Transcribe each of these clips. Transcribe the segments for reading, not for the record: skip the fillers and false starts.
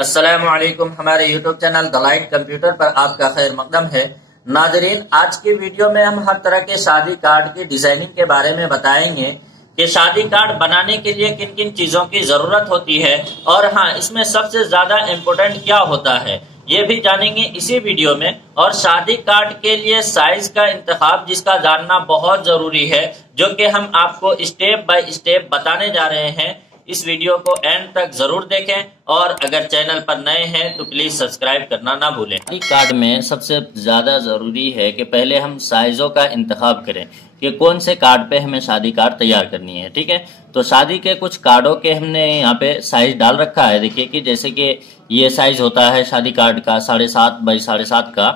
अस्सलामुअलैकुम। हमारे YouTube channel the light computer पर आपका खैर मकदम है। नाजरीन, आज की वीडियो में हम हर तरह के शादी कार्ड की डिजाइनिंग के बारे में बताएंगे कि शादी कार्ड बनाने के लिए किन किन चीजों की जरूरत होती है और हाँ, इसमें सबसे ज्यादा इम्पोर्टेंट क्या होता है ये भी जानेंगे इसी वीडियो में। और शादी कार्ड के लिए साइज का इंतखाब जिसका जानना बहुत जरूरी है, जो कि हम आपको स्टेप बाय स्टेप बताने जा रहे हैं। इस वीडियो को एंड तक जरूर देखें और अगर चैनल पर नए हैं तो प्लीज सब्सक्राइब करना ना भूलें। कार्ड में सबसे ज्यादा जरूरी है कि पहले हम साइजों का इंतखाब करें कि कौन से कार्ड पे हमें शादी कार्ड तैयार करनी है। ठीक है, तो शादी के कुछ कार्डों के हमने यहाँ पे साइज डाल रखा है। देखिए कि जैसे कि ये साइज होता है शादी कार्ड का 7.5 बाई 7.5 का,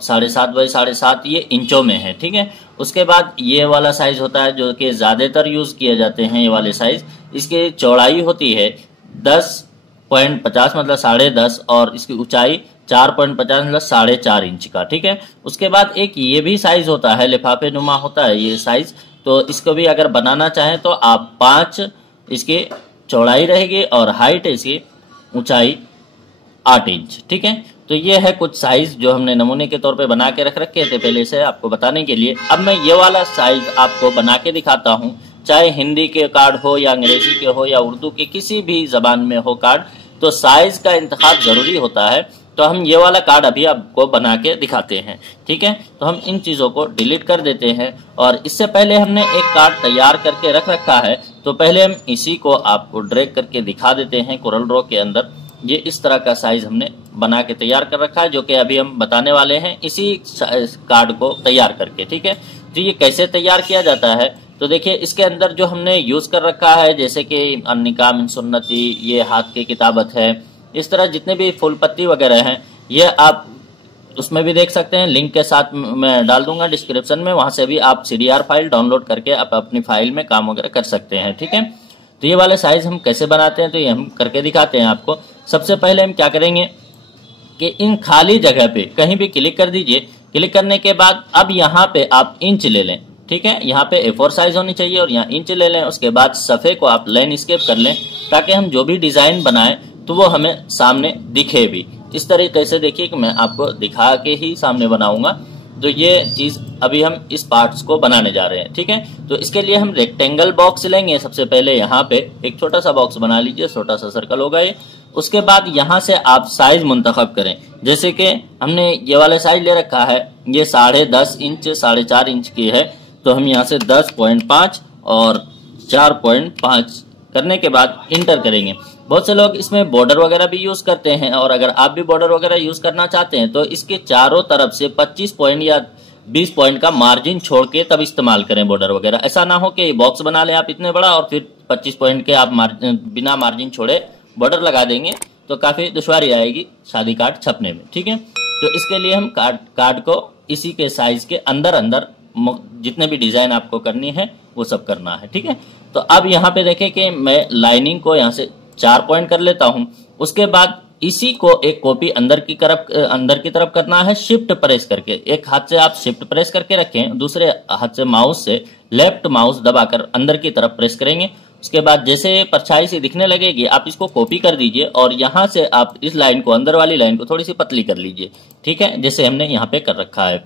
7.5 बाई 7.5 ये इंचों में है। ठीक है, उसके बाद ये वाला साइज होता है जो कि ज्यादातर यूज किए जाते हैं। ये वाले साइज, इसकी चौड़ाई होती है 10.50 मतलब 10.5 और इसकी ऊंचाई 4.50 मतलब 4.5 इंच का। ठीक है, उसके बाद एक ये भी साइज होता है, लिफाफे नुमा होता है ये साइज। तो इसको भी अगर बनाना चाहें तो आप 5 इसकी चौड़ाई रहेगी और हाइट इसकी ऊंचाई 8 इंच। ठीक है, तो ये है कुछ साइज जो हमने नमूने के तौर पे बना के रख रखे थे पहले से आपको बताने के लिए। अब मैं ये वाला साइज आपको बना के दिखाता हूँ, चाहे हिंदी के कार्ड हो या अंग्रेजी के हो या उर्दू के किसी भी जबान में हो कार्ड, तो साइज का इंतखाब जरूरी होता है। तो हम ये वाला कार्ड अभी आपको बना के दिखाते हैं। ठीक है, तो हम इन चीज़ों को डिलीट कर देते हैं और इससे पहले हमने एक कार्ड तैयार करके रख रखा है। तो पहले हम इसी को आपको ड्रैग करके दिखा देते हैं कोरल ड्रॉ के अंदर। ये इस तरह का साइज हमने बना के तैयार कर रखा है, जो कि अभी हम बताने वाले हैं इसी कार्ड को तैयार करके। ठीक है, तो ये कैसे तैयार किया जाता है, तो देखिए इसके अंदर जो हमने यूज कर रखा है जैसे कि अन्निकाह मिन सुन्नती, ये हाथ की किताबत है, इस तरह जितने भी फूल पत्ती वगैरह हैं ये आप उसमें भी देख सकते हैं। लिंक के साथ मैं डाल दूंगा डिस्क्रिप्शन में, वहां से भी आप CDR फाइल डाउनलोड करके आप अपनी फाइल में काम वगैरह कर सकते हैं। ठीक है, तो ये वाले साइज हम कैसे बनाते हैं तो ये हम करके दिखाते हैं आपको। सबसे पहले हम क्या करेंगे कि इन खाली जगह पे कहीं भी क्लिक कर दीजिए। क्लिक करने के बाद अब यहाँ पे आप इंच ले लें। ठीक है, यहाँ पे A4 साइज होनी चाहिए और यहाँ इंच ले लें। उसके बाद सफ़े को आप लाइन स्केप कर लें ताकि हम जो भी डिज़ाइन बनाएं तो वो हमें सामने दिखे भी। इस तरीके से देखिए कि मैं आपको दिखा के ही सामने बनाऊंगा। तो ये चीज़ अभी हम इस पार्ट्स को बनाने जा रहे हैं। ठीक है, तो इसके लिए हम रेक्टेंगल बॉक्स लेंगे। सबसे पहले यहाँ पे एक छोटा सा बॉक्स बना लीजिए, छोटा सा सर्कल होगा ये। उसके बाद यहाँ से आप साइज मुंतखब करें। जैसे कि हमने ये वाला साइज ले रखा है, ये 10.5 इंच 4.5 इंच की है, तो हम यहाँ से 10.5 और 4.5 करने के बाद इंटर करेंगे। बहुत से लोग इसमें बॉर्डर वगैरह भी यूज करते हैं और अगर आप भी बॉर्डर वगैरह यूज करना चाहते हैं तो इसके चारों तरफ से 25 पॉइंट या 20 पॉइंट का मार्जिन छोड़ के तब इस्तेमाल करें बॉर्डर वगैरह। ऐसा ना हो कि बॉक्स बना लें आप इतने बड़ा और फिर 25 पॉइंट के आप बिना मार्जिन छोड़े बॉर्डर लगा देंगे तो काफी दुश्वारी आएगी शादी कार्ड छपने में। ठीक है, तो इसके लिए हम कार्ड को इसी के साइज के अंदर अंदर जितने भी डिजाइन आपको करनी है वो सब करना है। ठीक है, तो अब यहाँ पे देखें कि मैं लाइनिंग को यहाँ से 4 पॉइंट कर लेता हूँ। उसके बाद इसी को एक कॉपी अंदर की तरफ करना है शिफ्ट प्रेस करके। एक हाथ से आप शिफ्ट प्रेस करके रखें, दूसरे हाथ से माउस से लेफ्ट माउस दबाकर अंदर की तरफ प्रेस करेंगे। उसके बाद जैसे परछाई से दिखने लगेगी आप इसको कॉपी कर दीजिए और यहाँ से आप इस लाइन को, अंदर वाली लाइन को थोड़ी सी पतली कर लीजिए। ठीक है, जैसे हमने यहाँ पे कर रखा है।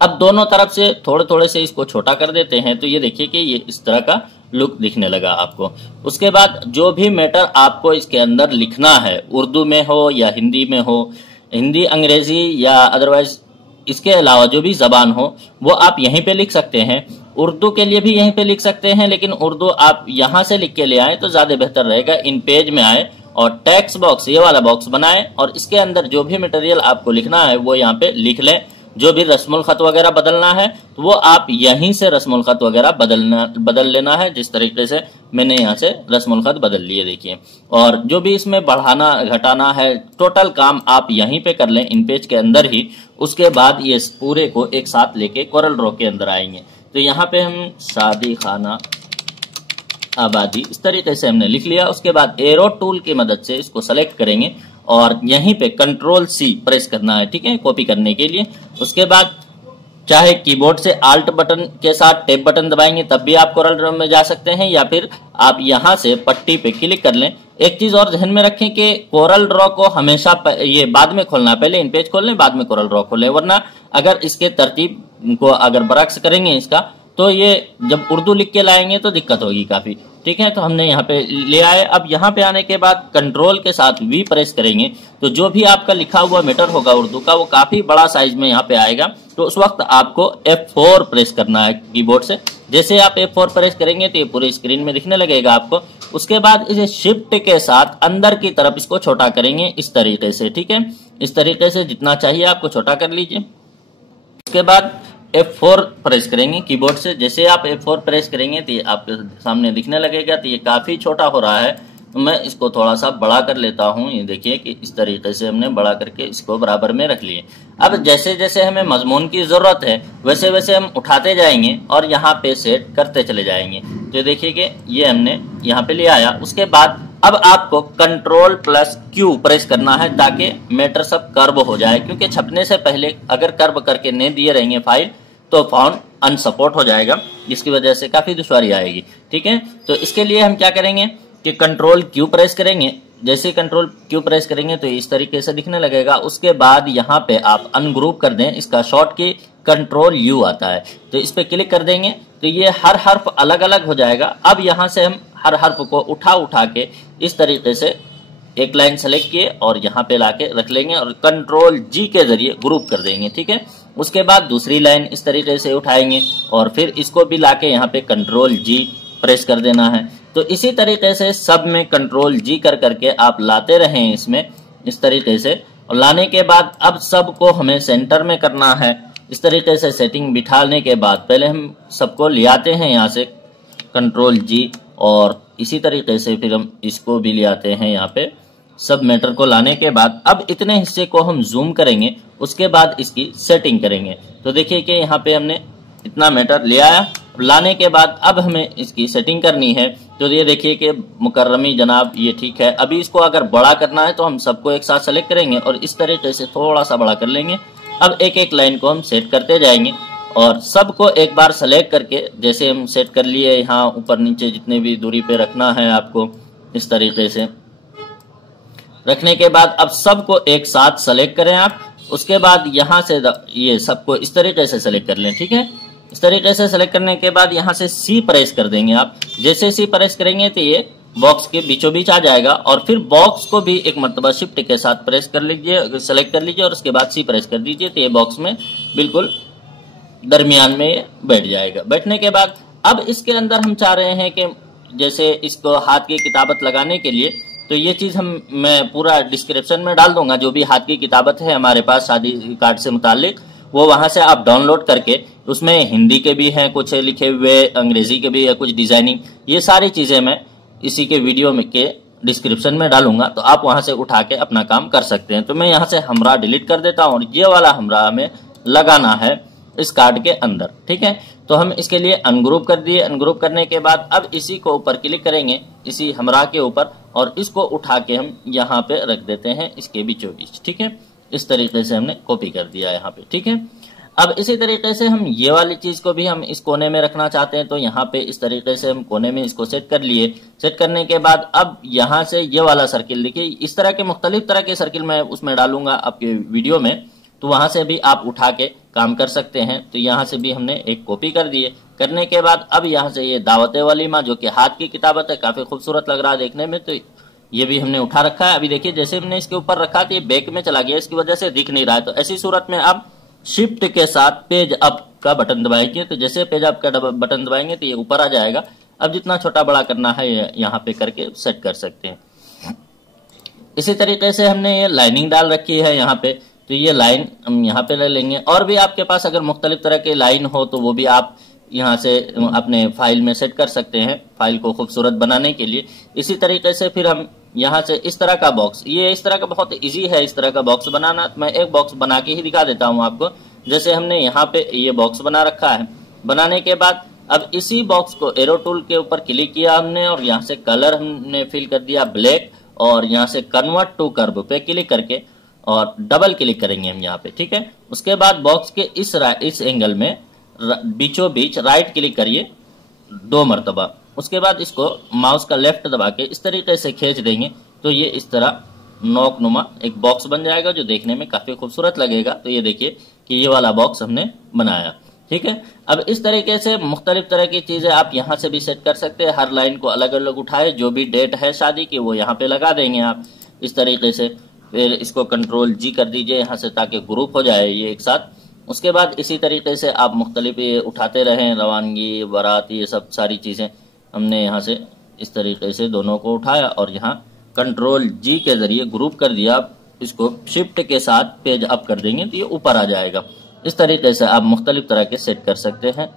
अब दोनों तरफ से थोड़े थोड़े से इसको छोटा कर देते हैं तो ये देखिए कि ये इस तरह का लुक दिखने लगा आपको। उसके बाद जो भी मैटर आपको इसके अंदर लिखना है, उर्दू में हो या हिंदी में हो, हिंदी अंग्रेजी या अदरवाइज इसके अलावा जो भी जबान हो वो आप यहीं पे लिख सकते हैं। उर्दू के लिए भी यहीं पे लिख सकते हैं, लेकिन उर्दू आप यहाँ से लिख के ले आए तो ज्यादा बेहतर रहेगा। इन पेज में आए और टेक्स्ट बॉक्स, ये वाला बॉक्स बनाए और इसके अंदर जो भी मटेरियल आपको लिखना है वो यहाँ पे लिख लें। जो भी रस्मुल खत वगैरह बदलना है तो वो आप यहीं से रस्मुल खत वगैरह बदल लेना है। जिस तरीके से मैंने यहाँ से रस्मुल खत बदल लिए देखिए। और जो भी इसमें बढ़ाना घटाना है टोटल काम आप यहीं पे कर लें इन पेज के अंदर ही। उसके बाद ये पूरे को एक साथ लेके कोरल ड्रॉ के अंदर आएंगे। तो यहाँ पे हम शादी खाना आबादी इस तरीके से हमने लिख लिया। उसके बाद एरो टूल की मदद से इसको सेलेक्ट करेंगे और यहीं पे Ctrl+C प्रेस करना है। ठीक है, कॉपी करने के लिए। उसके बाद चाहे कीबोर्ड से Alt बटन के साथ टैब बटन दबाएंगे तब भी आप कोरल ड्रॉ में जा सकते हैं, या फिर आप यहां से पट्टी पे क्लिक कर लें एक चीज और ध्यान में रखें कि कोरल ड्रॉ को हमेशा ये बाद में खोलना, पहले इन पेज खोल लें बाद में कोरल ड्रॉ खोलें, वरना अगर इसके तरतीब को अगर बरक्स करेंगे इसका तो ये जब उर्दू लिख के लाएंगे तो दिक्कत होगी काफी। ठीक है, तो हमने यहाँ पे ले आए। अब यहाँ पे आने के बाद कंट्रोल के साथ वी प्रेस करेंगे तो जो भी आपका लिखा हुआ मीटर होगा उर्दू का वो काफी बड़ा साइज में यहाँ पे आएगा। तो उस वक्त आपको F4 प्रेस करना है कीबोर्ड से। जैसे आप F4 प्रेस करेंगे तो ये पूरी स्क्रीन में दिखने लगेगा आपको। उसके बाद इसे शिफ्ट के साथ अंदर की तरफ इसको छोटा करेंगे इस तरीके से। ठीक है, इस तरीके से जितना चाहिए आपको छोटा कर लीजिए। उसके बाद F4 प्रेस करेंगे कीबोर्ड से। जैसे आप F4 प्रेस करेंगे तो ये आपके सामने दिखने लगेगा। तो ये काफी छोटा हो रहा है, तो मैं इसको थोड़ा सा बड़ा कर लेता हूँ। ये देखिए कि इस तरीके से हमने बड़ा करके इसको बराबर में रख लिए। अब जैसे जैसे हमें मजमून की जरूरत है वैसे वैसे हम उठाते जाएंगे और यहाँ पे सेट करते चले जाएंगे। तो देखिए कि ये हमने यहाँ पे ले आया। उसके बाद अब आपको Ctrl+Q प्रेस करना है ताकि मैटर सब कर्व हो जाए, क्योंकि छपने से पहले अगर कर्व करके नहीं दिए रहेंगे फाइल तो फाउंड अनसपोर्ट हो जाएगा, जिसकी वजह से काफी दुश्वारी आएगी। ठीक है, तो इसके लिए हम क्या करेंगे कि Ctrl+Q प्रेस करेंगे। जैसे Ctrl+Q प्रेस करेंगे तो इस तरीके से दिखने लगेगा। उसके बाद यहाँ पे आप अनग्रुप कर दें, इसका शॉर्ट की Ctrl+U आता है, तो इस पे क्लिक कर देंगे तो ये हर हर्फ अलग अलग हो जाएगा। अब यहाँ से हम हर हर्फ को उठा उठा के इस तरीके से एक लाइन सेलेक्ट किए और यहाँ पे लाके रख लेंगे और Ctrl+G के जरिए ग्रुप कर देंगे। ठीक है, उसके बाद दूसरी लाइन इस तरीके से उठाएंगे और फिर इसको भी लाके यहाँ पे Ctrl+G प्रेस कर देना है। तो इसी तरीके से सब में Ctrl+G कर करके आप लाते रहें इसमें इस तरीके से। और लाने के बाद अब सबको हमें सेंटर में करना है। इस तरीके से सेटिंग बिठाने के बाद पहले हम सबको ले आते हैं यहाँ से Ctrl+G और इसी तरीके से फिर हम इसको भी ले आते हैं यहाँ पे। सब मैटर को लाने के बाद अब इतने हिस्से को हम जूम करेंगे, उसके बाद इसकी सेटिंग करेंगे। तो देखिए कि यहाँ पे हमने इतना मैटर ले आया। लाने के बाद अब हमें इसकी सेटिंग करनी है। तो ये देखिए कि मुकर्रमी जनाब ये ठीक है। अभी इसको अगर बड़ा करना है तो हम सबको एक साथ सेलेक्ट करेंगे और इस तरीके से थोड़ा सा बड़ा कर लेंगे। अब एक एक लाइन को हम सेट करते जाएंगे और सबको एक बार सेलेक्ट करके जैसे हम सेट कर लिए, यहाँ ऊपर नीचे जितने भी दूरी पे रखना है आपको इस तरीके से रखने के बाद अब सबको एक साथ सेलेक्ट करें आप। उसके बाद यहाँ से ये सबको इस तरीके से सेलेक्ट कर लें। ठीक है, इस तरीके से सेलेक्ट करने के बाद यहाँ से C प्रेस कर देंगे आप। जैसे C प्रेस करेंगे तो ये बॉक्स के बीचों बीच आ जाएगा और फिर बॉक्स को भी एक मर्तबा शिफ्ट के साथ प्रेस कर लीजिए, सेलेक्ट कर लीजिए और उसके बाद C प्रेस कर दीजिए तो ये बॉक्स में बिल्कुल दरमियान में बैठ जाएगा। बैठने के बाद अब इसके अंदर हम चाह रहे हैं कि जैसे इसको हाथ की किताबत लगाने के लिए, तो ये चीज मैं पूरा डिस्क्रिप्शन में डाल दूंगा। जो भी हाथ की किताबत है हमारे पास शादी कार्ड से मुतालिक, वो वहां से आप डाउनलोड करके, उसमें हिंदी के भी हैं कुछ लिखे हुए, अंग्रेजी के भी है कुछ डिजाइनिंग, ये सारी चीजें मैं इसी के वीडियो में के डिस्क्रिप्शन में डालूंगा, तो आप वहां से उठा के अपना काम कर सकते हैं। तो मैं यहाँ से हमरा डिलीट कर देता हूँ और ये वाला हमरा हमें लगाना है इस कार्ड के अंदर। ठीक है, तो हम इसके लिए अनग्रुप कर दिए। अनग्रुप करने के बाद अब इसी को ऊपर क्लिक करेंगे, इसी हमरा के ऊपर, और इसको उठा के हम यहाँ पे रख देते हैं इसके बीचों बीच। ठीक है, इस तरीके से हमने कॉपी कर दिया यहाँ पे। ठीक है, अब इसी तरीके से हम ये वाली चीज को भी हम इस कोने में रखना चाहते हैं, तो यहाँ पे इस तरीके से हम कोने में इसको सेट कर लिए। सेट करने के बाद अब यहाँ से ये वाला सर्किल देखिए, इस तरह के मुख्तलिफ तरह के सर्किल मैं उसमें डालूंगा आपके वीडियो में, तो वहां से भी आप उठा के काम कर सकते हैं। तो यहाँ से भी हमने एक कॉपी कर दिए। करने के बाद अब यहाँ से ये दावत वलीमा जो कि हाथ की किताबत है, काफी खूबसूरत लग रहा है देखने में, तो ये भी हमने उठा रखा है। अभी देखिए जैसे हमने इसके ऊपर रखा तो ये बैक में चला गया, इसकी वजह से दिख नहीं रहा है। तो ऐसी सूरत में आप शिफ्ट के साथ पेज अप का बटन दबाएंगे, तो जैसे पेज अप का बटन दबाएंगे तो ये ऊपर आ जाएगा। अब जितना छोटा बड़ा करना है यहाँ पे करके सेट कर सकते हैं। इसी तरीके से हमने ये लाइनिंग डाल रखी है यहाँ पे, तो ये लाइन हम यहाँ पे ले लेंगे। और भी आपके पास अगर मुख्तलिफ तरह के लाइन हो तो वो भी आप यहाँ से अपने फाइल में सेट कर सकते हैं, फाइल को खूबसूरत बनाने के लिए। इसी तरीके से फिर हम यहाँ से इस तरह का बॉक्स, ये इस तरह का बहुत इजी है इस तरह का बॉक्स बनाना। तो मैं एक बॉक्स बना के ही दिखा देता हूँ आपको। जैसे हमने यहाँ पे ये बॉक्स बना रखा है, बनाने के बाद अब इसी बॉक्स को एरो टूल के ऊपर क्लिक किया हमने और यहाँ से कलर हमने फिल कर दिया ब्लैक, और यहाँ से कन्वर्ट टू कर्व पे क्लिक करके और डबल क्लिक करेंगे हम यहाँ पे। ठीक है, उसके बाद बॉक्स के इस एंगल में बीचों बीच राइट क्लिक करिए 2 मरतबा। उसके बाद इसको माउस का लेफ्ट दबा के इस तरीके से खींच देंगे तो ये इस तरह नोक नुमा एक बॉक्स बन जाएगा जो देखने में काफी खूबसूरत लगेगा। तो ये देखिए कि ये वाला बॉक्स हमने बनाया, ठीक है। अब इस तरीके से मुख्तलिफ तरह की चीजें आप यहाँ से भी सेट कर सकते हैं। हर लाइन को अलग अलग उठाए, जो भी डेट है शादी की वो यहाँ पे लगा देंगे आप इस तरीके से। फिर इसको कंट्रोल जी कर दीजिए यहाँ से ताकि ग्रुप हो जाए ये एक साथ। उसके बाद इसी तरीके से आप मुख्तलिफ ये उठाते रहें, रवानगी, बारात, ये सब सारी चीजें हमने यहाँ से इस तरीके से दोनों को उठाया और यहाँ कंट्रोल जी के जरिए ग्रुप कर दिया। आप इसको शिफ्ट के साथ पेज अप कर देंगे तो ये ऊपर आ जाएगा। इस तरीके से आप मुख्तलिफ तरह के सेट कर सकते हैं।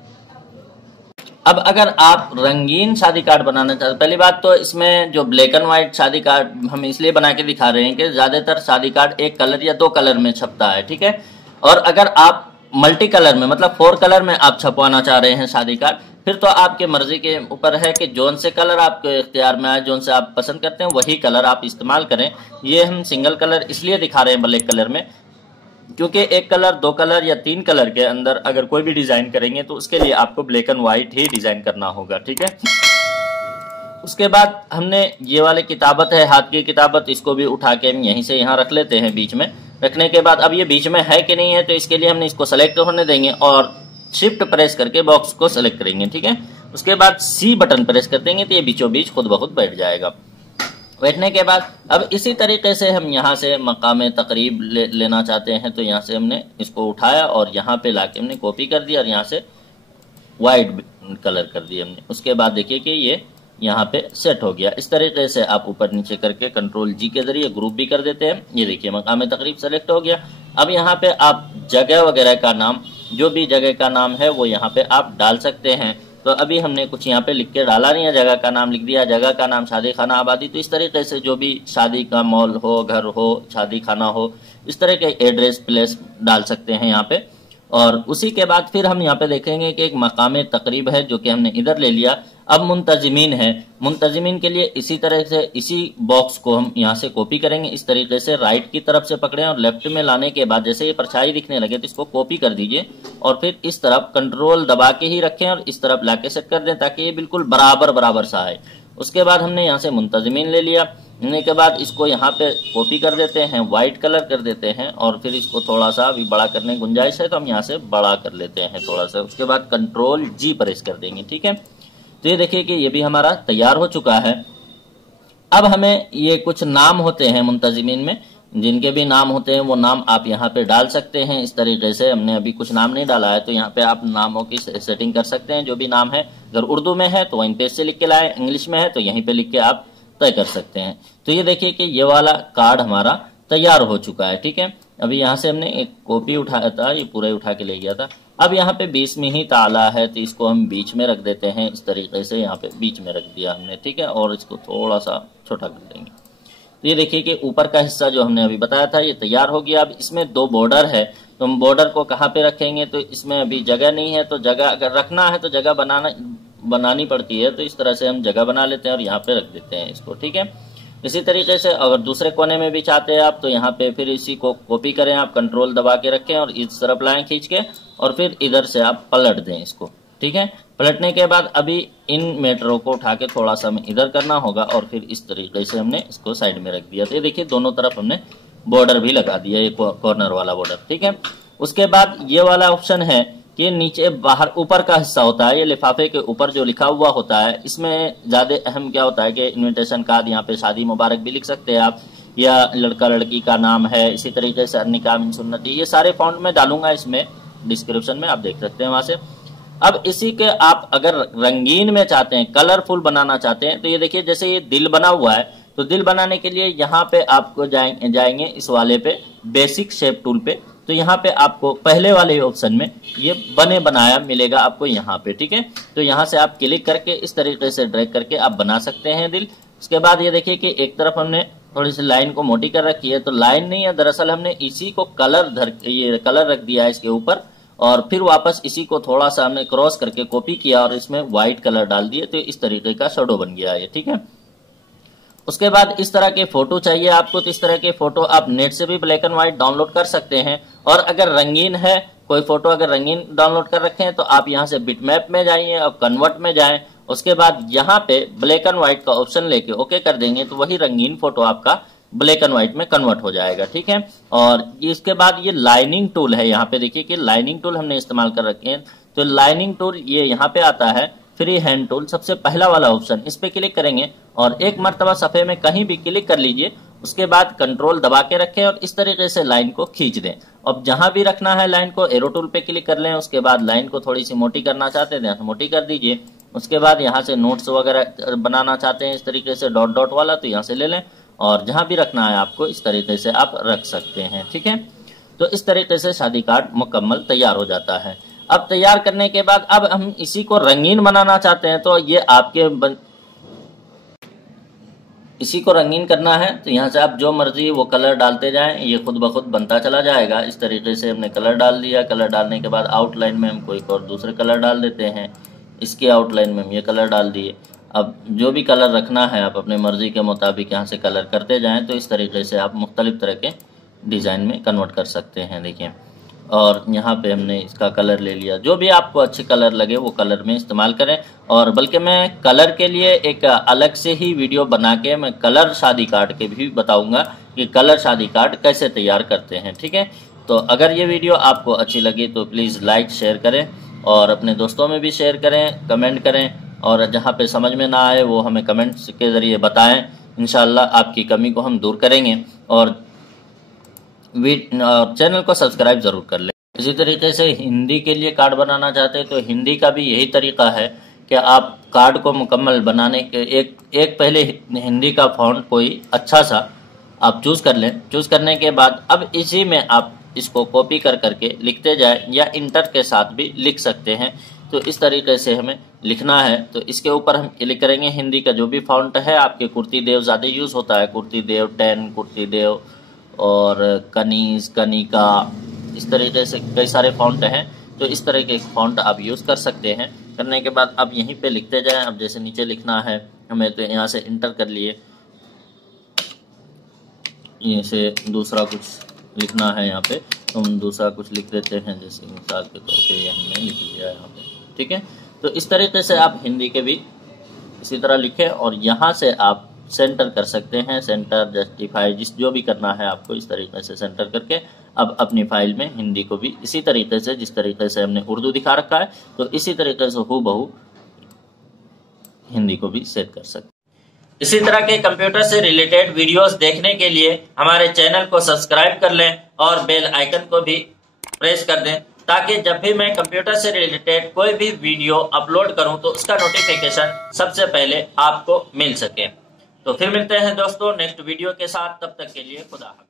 अब अगर आप रंगीन शादी कार्ड बनाना चाहते हैं, पहली बात तो इसमें जो ब्लैक एंड व्हाइट शादी कार्ड हम इसलिए बना के दिखा रहे हैं कि ज्यादातर शादी कार्ड एक कलर या 2 कलर में छपता है, ठीक है। और अगर आप मल्टी कलर में मतलब 4 कलर में आप छपवाना चाह रहे हैं शादी कार्ड, फिर तो आपके मर्जी के ऊपर है कि जोन से कलर आपके इख्तियार में आए, जोन से आप पसंद करते हैं वही कलर आप इस्तेमाल करें। ये हम सिंगल कलर इसलिए दिखा रहे हैं ब्लैक कलर में, क्योंकि 1 कलर, 2 कलर या 3 कलर के अंदर अगर कोई भी डिजाइन करेंगे तो उसके लिए आपको black and white he design करना होगा, ठीक है। उसके बाद हमने ये वाली किताबत है, हाथ की किताबत, इसको भी उठा के हम यहीं से यहाँ रख लेते हैं बीच में। रखने के बाद अब ये बीच में है कि नहीं है तो इसके लिए हमने इसको सेलेक्ट होने देंगे और शिफ्ट प्रेस करके बॉक्स को सेलेक्ट करेंगे, ठीक है। उसके बाद सी बटन प्रेस कर देंगे तो ये बीचों बीच खुद ब खुद बैठ जाएगा। बैठने के बाद अब इसी तरीके से हम यहाँ से मकाम तकरीब लेना चाहते हैं तो यहाँ से हमने इसको उठाया और यहाँ पे लाके हमने कॉपी कर दिया और यहाँ से वाइट कलर कर दिया हमने। उसके बाद देखिए कि ये यहाँ पे सेट हो गया। इस तरीके से आप ऊपर नीचे करके कंट्रोल जी के जरिए ग्रुप भी कर देते हैं। ये देखिए मकाम तकरीब सेलेक्ट हो गया। अब यहाँ पे आप जगह वगैरह का नाम, जो भी जगह का नाम है वो यहाँ पे आप डाल सकते हैं। तो अभी हमने कुछ यहाँ पे लिख के डाला नहीं है, जगह का नाम लिख दिया, जगह का नाम शादी खाना आबादी। तो इस तरीके से जो भी शादी का मॉल हो, घर हो, शादी खाना हो, इस तरह के एड्रेस प्लेस डाल सकते हैं यहाँ पे। और उसी के बाद फिर हम यहाँ पे देखेंगे कि एक मकाम तकरीब है जो कि हमने इधर ले लिया। अब मुंतजिमीन है, मुंतजिमीन के लिए इसी तरह से इसी बॉक्स को हम यहाँ से कॉपी करेंगे। इस तरीके से राइट की तरफ से पकड़ें और लेफ्ट में लाने के बाद जैसे ये परछाई दिखने लगे तो इसको कॉपी कर दीजिए और फिर इस तरफ कंट्रोल दबा के ही रखें और इस तरफ लाके सेट कर दें ताकि ये बिल्कुल बराबर बराबर सा आए। उसके बाद हमने यहाँ से मुंतजिमीन ले लिया। लेने के बाद इसको यहाँ पे कॉपी कर देते हैं, व्हाइट कलर कर देते हैं और फिर इसको थोड़ा सा अभी बड़ा करने की गुंजाइश है तो हम यहाँ से बड़ा कर लेते हैं थोड़ा सा। उसके बाद कंट्रोल जी प्रेस कर देंगे, ठीक है। तो ये देखिए कि ये भी हमारा तैयार हो चुका है। अब हमें ये कुछ नाम होते हैं मुंतजिमीन में, जिनके भी नाम होते हैं वो नाम आप यहाँ पे डाल सकते हैं। इस तरीके से हमने अभी कुछ नाम नहीं डाला है तो यहाँ पे आप नामों की सेटिंग कर सकते हैं। जो भी नाम है, अगर उर्दू में है तो वहीं पे से लिख के लाए, इंग्लिश में है तो यहीं पे लिख के आप तय कर सकते हैं। तो ये देखिए कि ये वाला कार्ड हमारा तैयार हो चुका है, ठीक है। अभी यहाँ से हमने एक कॉपी उठाया था, ये पूरा उठा के ले गया था। अब यहाँ पे बीच में ही ताला है तो इसको हम बीच में रख देते हैं। इस तरीके से यहाँ पे बीच में रख दिया हमने, ठीक है। और इसको थोड़ा सा छोटा कर देंगे। तो ये देखिए कि ऊपर का हिस्सा जो हमने अभी बताया था ये तैयार हो गया। अब इसमें 2 बॉर्डर है तो हम बॉर्डर को कहाँ पे रखेंगे, तो इसमें अभी जगह नहीं है। तो जगह अगर रखना है तो जगह बनानी पड़ती है। तो इस तरह से हम जगह बना लेते हैं और यहाँ पे रख देते हैं इसको, ठीक है। इसी तरीके से अगर दूसरे कोने में भी चाहते हैं आप तो यहाँ पे फिर इसी को कॉपी करें, आप कंट्रोल दबा के रखें और इस तरफ लाएं खींच के और फिर इधर से आप पलट दें इसको, ठीक है। पलटने के बाद अभी इन मेटरों को उठा के थोड़ा सा हमें इधर करना होगा और फिर इस तरीके से हमने इसको साइड में रख दिया। तो ये देखिए दोनों तरफ हमने बॉर्डर भी लगा दिया, ये कॉर्नर वाला बॉर्डर, ठीक है। उसके बाद ये वाला ऑप्शन है कि नीचे बाहर ऊपर का हिस्सा होता है, ये लिफाफे के ऊपर जो लिखा हुआ होता है, इसमें ज्यादा अहम क्या होता है कि इन्विटेशन कार्ड, यहाँ पे शादी मुबारक भी लिख सकते हैं आप, या लड़का लड़की का नाम है, इसी तरीके से निकाह मिन सुन्नती, ये सारे फॉन्ट में डालूंगा इसमें डिस्क्रिप्शन में, आप देख सकते हैं वहां से। अब इसी के आप अगर रंगीन में चाहते हैं, कलरफुल बनाना चाहते हैं, तो ये देखिए जैसे ये दिल बना हुआ है, तो दिल बनाने के लिए यहाँ पे आपको जाएंगे इस वाले पे बेसिक शेप टूल पे। तो यहाँ पे आपको पहले वाले ऑप्शन में ये बने बनाया मिलेगा आपको यहाँ पे, ठीक है। तो यहाँ से आप क्लिक करके इस तरीके से ड्रैग करके आप बना सकते हैं दिल। उसके बाद ये देखिए कि एक तरफ हमने थोड़ी सी लाइन को मोटी कर रखी है, तो लाइन नहीं है, दरअसल हमने इसी को ये कलर रख दिया है इसके ऊपर और फिर वापस इसी को थोड़ा सा हमने क्रॉस करके कॉपी किया और इसमें व्हाइट कलर डाल दिए, तो इस तरीके का शैडो बन गया है, ठीक है। उसके बाद इस तरह के फोटो चाहिए आपको, तो इस तरह के फोटो आप नेट से भी ब्लैक एंड व्हाइट डाउनलोड कर सकते हैं। और अगर रंगीन है, कोई फोटो अगर रंगीन डाउनलोड कर रखे हैं तो आप यहाँ से बिटमैप में जाइए और कन्वर्ट में जाएं उसके बाद यहाँ पे ब्लैक एंड व्हाइट का ऑप्शन लेके ओके कर देंगे तो वही रंगीन फोटो आपका ब्लैक एंड व्हाइट में कन्वर्ट हो जाएगा, ठीक है। और इसके बाद ये लाइनिंग टूल है, यहाँ पे देखिए कि लाइनिंग टूल हमने इस्तेमाल कर रखे हैं। तो लाइनिंग टूल ये यहाँ पे आता है, फ्री हैंड टूल सबसे पहला वाला ऑप्शन, इस पे क्लिक करेंगे और एक मर्तबा सफ़े में कहीं भी क्लिक कर लीजिए। उसके बाद कंट्रोल दबा के रखें और इस तरीके से लाइन को खींच दें। अब जहां भी रखना है लाइन को एरो टूल पे क्लिक कर लें। उसके बाद लाइन को थोड़ी सी मोटी करना चाहते थे तो मोटी कर दीजिए। उसके बाद यहाँ से नोट्स वगैरह बनाना चाहते हैं इस तरीके से डॉट डॉट वाला, तो यहाँ से ले लें और जहां भी रखना है आपको इस तरीके से आप रख सकते हैं, ठीक है। तो इस तरीके से शादी कार्ड मुकम्मल तैयार हो जाता है। अब तैयार करने के बाद अब हम इसी को रंगीन बनाना चाहते हैं तो ये आपके इसी को रंगीन करना है तो यहाँ से आप जो मर्जी वो कलर डालते जाएं, ये खुद ब खुद बनता चला जाएगा। इस तरीके से हमने कलर डाल दिया। कलर डालने के बाद आउटलाइन में हम कोई और दूसरे कलर डाल देते हैं। इसके आउटलाइन में हम ये कलर डाल दिए। अब जो भी कलर रखना है आप अपने मर्जी के मुताबिक यहाँ से कलर करते जाएं तो इस तरीके से आप मुख्तलिफ तरह के डिज़ाइन में कन्वर्ट कर सकते हैं, देखिए। और यहाँ पे हमने इसका कलर ले लिया। जो भी आपको अच्छे कलर लगे वो कलर में इस्तेमाल करें। और बल्कि मैं कलर के लिए एक अलग से ही वीडियो बना के मैं कलर शादी कार्ड के भी बताऊंगा कि कलर शादी कार्ड कैसे तैयार करते हैं, ठीक है। तो अगर ये वीडियो आपको अच्छी लगी तो प्लीज़ लाइक शेयर करें और अपने दोस्तों में भी शेयर करें, कमेंट करें और जहाँ पे समझ में ना आए वो हमें कमेंट्स के ज़रिए बताएं। इंशाल्लाह आपकी कमी को हम दूर करेंगे और चैनल को सब्सक्राइब ज़रूर कर लें। इसी तरीके से हिंदी के लिए कार्ड बनाना चाहते हैं तो हिंदी का भी यही तरीका है कि आप कार्ड को मुकम्मल बनाने के एक पहले हिंदी का फॉन्ट कोई अच्छा सा आप चूज़ कर लें। चूज़ करने के बाद अब इसी में आप इसको कॉपी कर करके लिखते जाए या इंटर के साथ भी लिख सकते हैं। तो इस तरीके से हमें लिखना है। तो इसके ऊपर हम क्लिक करेंगे। हिंदी का जो भी फॉन्ट है आपके कुर्ती देव ज़्यादा यूज़ होता है, कुर्ती देव 10, कुर्ती देव और कनीज, कनिका, इस तरीके से कई सारे फॉन्ट हैं। तो इस तरह के फॉन्ट आप यूज़ कर सकते हैं। करने के बाद अब यहीं पे लिखते जाएं। अब जैसे नीचे लिखना है हमें तो यहाँ से इंटर कर लिए, ये से दूसरा कुछ लिखना है यहाँ पे तो हम दूसरा कुछ लिख देते हैं। जैसे मिसाल के तौर पे ये हमने लिख लिया यहाँ पे, ठीक है। तो इस तरीके से आप हिंदी के भी इसी तरह लिखें और यहाँ से आप सेंटर कर सकते हैं। सेंटर, जस्टिफाई, जो भी करना है आपको इस तरीके से सेंटर करके अब अपनी फाइल में हिंदी को भी इसी तरीके से, जिस तरीके से हमने उर्दू दिखा रखा है तो इसी तरीके से हूबहू हिंदी को भी सेट कर सकते हैं। इसी तरह के कंप्यूटर से रिलेटेड वीडियोस देखने के लिए हमारे चैनल को सब्सक्राइब कर लें और बेल आइकन को भी प्रेस कर दें ताकि जब भी मैं कंप्यूटर से रिलेटेड कोई भी वीडियो अपलोड करूं तो उसका नोटिफिकेशन सबसे पहले आपको मिल सके। तो फिर मिलते हैं दोस्तों नेक्स्ट वीडियो के साथ, तब तक के लिए खुदा हाफिज़।